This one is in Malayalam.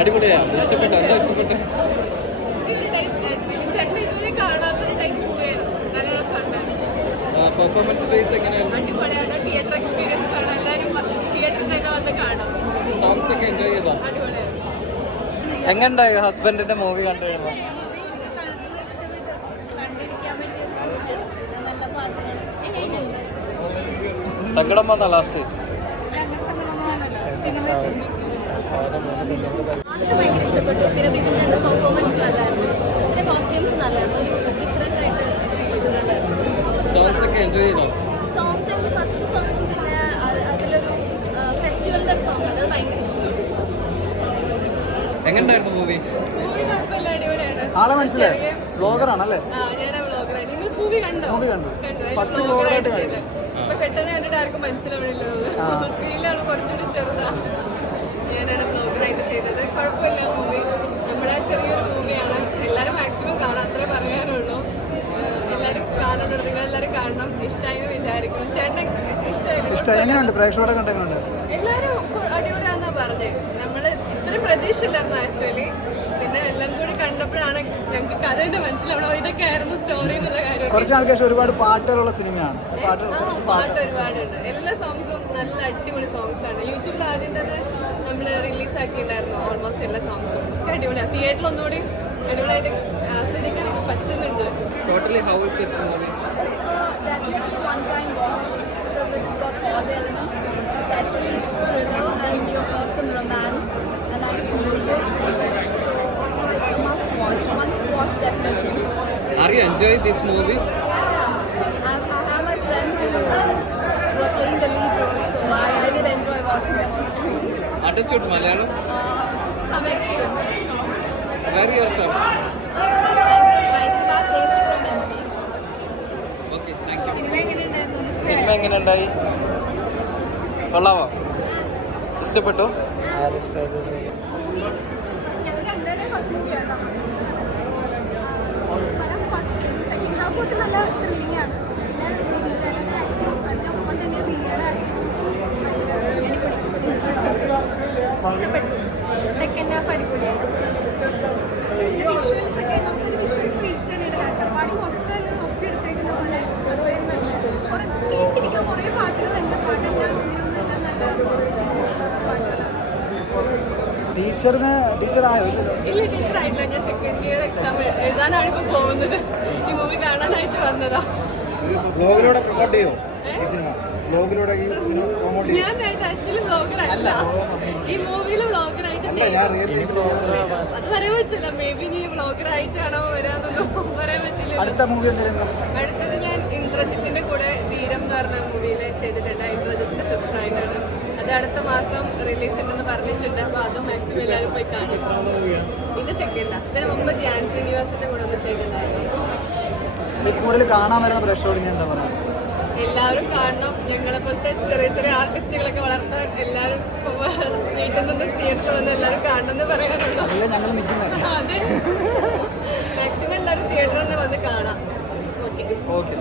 അടിപൊളിയാ. ഇഷ്ടപ്പെട്ടു. എന്താ ഇഷ്ടപ്പെട്ടു? പെർഫോമൻസ് ബേസ് എങ്ങനെയായിരുന്നു? അടിപൊളിയാണ്. തിയേറ്റർ എക്സ്പീരിയൻസ് ആണ്. എല്ലാവരും തിയേറ്ററിൽ തന്നെ വന്ന് കാണാം. സോങ്സ് ഒക്കെ എൻജോയ് ചെയ്തോ? അടിപൊളിയാണ്. എങ്ങനെയുണ്ടായി ഹസ്ബൻഡിന്റെ മൂവി കണ്ടു കഴിയുമ്പോൾ? സങ്കടം വന്ന ലാസ്റ്റ് ഭയങ്കര ഇഷ്ടപ്പെട്ടു. പിന്നെ ഇതിന്റെ പെർഫോമൻസ് നല്ലായിരുന്നു. പിന്നെ കോസ്റ്റ്യൂംസ് നല്ലായിരുന്നു. ഒരു ഡിഫറെന്റ് ആയിട്ട് നല്ലായിരുന്നു. സോങ്സ് ഒക്കെ എൻജോയ് ചെയ്തോ? സോങ്സ് എനിക്ക് ഫസ്റ്റ് സോങ്ങും പിന്നെ അതിലൊരു ഫെസ്റ്റിവലിന്റെ ഒരു സോങ് ഉണ്ട്. അത് ഭയങ്കര ഇഷ്ടപ്പെട്ടു. എങ്ങനെയുണ്ടായിരുന്നു മൂവി? മൂവി കുഴപ്പമില്ല, അടിപൊളിയാണ്. ആളെ മനസ്സിലായി. വ്ളോഗറാണല്ലേ? ഞാനാ വ്ളോഗറാണ്. നിങ്ങൾ മൂവി കണ്ടോ? മൂവി കണ്ടു. ഫസ്റ്റ് വ്ളോഗറായിട്ട് വ്ളോഗറായിട്ട് ചെയ്തത്. ഇപ്പൊ പെട്ടെന്ന് കണ്ടിട്ട് ആർക്കും മനസ്സിലാവില്ല. സ്ക്രീനിലാണ് കുറച്ചുകൂടി ചെറുതാ. ഞാനാണ് വ്ളോഗറായിട്ട് ചെയ്തത്. കുഴപ്പമില്ല മൂവി. നമ്മുടെ ചെറിയൊരു മൂവിയാണ്. എല്ലാവരും മാക്സിമം കാണാം, അത്രേ പറയാനുള്ളൂ. എല്ലാവരും കാണണം. നിങ്ങളെല്ലാവരും കാണണം. ഇഷ്ടമായി എന്ന് വിചാരിക്കണം. ചേട്ടൻ ഇഷ്ടമായില്ല? എങ്ങനെയുണ്ട്? പ്രേക്ഷകരുടെ കണ്ടെങ്ങനെയുണ്ട്? എല്ലാവരും അടിപൊളിയാണെന്നാ പറഞ്ഞത്. നമ്മള് ഇത്രയും പ്രതീക്ഷയില്ലായിരുന്നു ആക്ച്വലി. പിന്നെ എല്ലാം കൂടി കണ്ടപ്പോഴാണ് ഞങ്ങൾക്ക് കഥ തന്നെ മനസ്സിലാവണോ ഇതൊക്കെ ആയിരുന്നു സ്റ്റോറി എന്നുള്ള കാര്യം. കുറച്ച് നാൾക്ക് ശേഷം ഒരുപാട് പാട്ടുകളുള്ള സിനിമയാണ്. പാട്ട് ഒരുപാടുണ്ട്. എല്ലാ സോങ്സും നല്ല അടിപൊളി സോങ്സ് ആണ്. യൂട്യൂബിൽ ആദ്യം തന്നെ നമ്മൾ റിലീസ് ആക്കിയിട്ടുണ്ടായിരുന്നു ഓൾമോസ്റ്റ് എല്ലാ സോങ്സും. ഒക്കെ അടിപൊളിയാണ്. തിയേറ്ററിൽ ഒന്നുകൂടി അടിപൊളിയായിട്ട് ആസ്വദിക്കാൻ എനിക്ക് പറ്റുന്നുണ്ട്. Totally how is it movie? Definitely one time watch because it's got all the elements, especially it's thriller and you've got some romance and nice music. So it's like a must watch. Once watch definitely. Are you enjoying this movie? I have my friends who were playing the lead role, so I did enjoy watching them on screen. Understood Malayalam? To some extent. Where you are from? I'm based from MP. Okay, thank you. Cinema cinema എങ്ങനെയുണ്ടായി? കൊള്ളാമോ? ഇഷ്ടപ്പെട്ടു? ഞങ്ങൾ രണ്ടുപേരെ ഫസ്റ്റ് മൂവിയാണ്. സെക്കൻഡ് ഹാഫ് തൊട്ട് നല്ല ത്രില്ലിംഗ് ആണ്. പിന്നെ ചേട്ടൻ്റെ ആക്ടിങ് അതിനൊപ്പം തന്നെ റിയയുടെ ആക്ടിങ് ഇഷ്ടപ്പെട്ടു. സെക്കൻഡ് ഹാഫ് അടിപൊളിയായി. പിന്നെ വിഷ്വൽസ് ഒക്കെ നമുക്കൊരു വിഷ്വൽ ട്രീറ്റ് തന്നെയുണ്ട്. അട്ടപ്പാടി മൊത്തം അങ്ങ് ഒപ്പിയെടുത്തേക്കുന്ന പോലെ അത്രയും നല്ല കുറേ കേട്ടിരിക്കാൻ കുറേ പാട്ടുകളുണ്ട്. പാട്ടെല്ലാം ഇതിനൊന്നെല്ലാം നല്ല പാട്ടുകളാണ്. ടീച്ചറായോ? ഇല്ല, ടീച്ചർ ആയിട്ടില്ല. ഞാൻ സെക്കൻഡ് ഇയർ എക്സാം എഴുതാനാണ് ഇപ്പൊ പോകുന്നത്. ഈ മൂവി കാണാനായിട്ട് വന്നതാ. വ്ളോഗിലൂടെ പ്രൊമോട്ട് ചെയ്യോ ഈ സിനിമ? വ്ളോഗിലൂടെ ഈ സിനിമ പ്രൊമോട്ട് ചെയ്യും? ഞാൻ ആക്ച്വലി വ്ളോഗറായില്ല. ഈ മൂവിയിൽ വ്ളോഗറായിട്ട് അത് പറയാൻ പറ്റില്ല. മേ ബി നീ വ്ളോഗറായിട്ടാണോ വരാന്നൊന്നും പറയാൻ പറ്റില്ല. അടുത്ത മൂവി എന്തെങ്കിലും? അടുത്തത് ഞാൻ ഇന്ദ്രജിത്തിന്റെ കൂടെ ധീരം എന്ന് പറഞ്ഞ മൂവിയിൽ ചെയ്തിട്ടുണ്ട്. ഇന്ദ്രജിത്തിന്റെ സിസ്റ്റർ ആയിട്ടാണ്. അത് അടുത്ത മാസം റിലീസ് ഉണ്ടെന്ന് പറഞ്ഞിട്ടുണ്ട്. അപ്പൊ അതും മാക്സിമം എല്ലാവരും പോയി കാണും. ഇത് സെക്കൻഡാ. ഇതിന് മുമ്പ് ധ്യാൻ ശ്രീനിവാസിന്റെ കൂടെ ഒന്ന് ചെയ്തിട്ടുണ്ടായിരുന്നു. കൂടുതൽ കാണാൻ വരുന്ന പ്രേക്ഷകരോട് ഞാൻ എന്താ പറയാ? എല്ലാവരും കാണണം. ഞങ്ങളെ പോലത്തെ ചെറിയ ചെറിയ ആർട്ടിസ്റ്റുകളൊക്കെ വളർത്താൻ എല്ലാവരും വീട്ടിൽ നിന്ന് തിയേറ്ററിൽ വന്ന് എല്ലാവരും കാണണം എന്ന് പറയാനുള്ളൂ. അതെ, മാക്സിമം എല്ലാവരും തിയേറ്ററിൽ തന്നെ വന്ന് കാണാം. ഓക്കെ.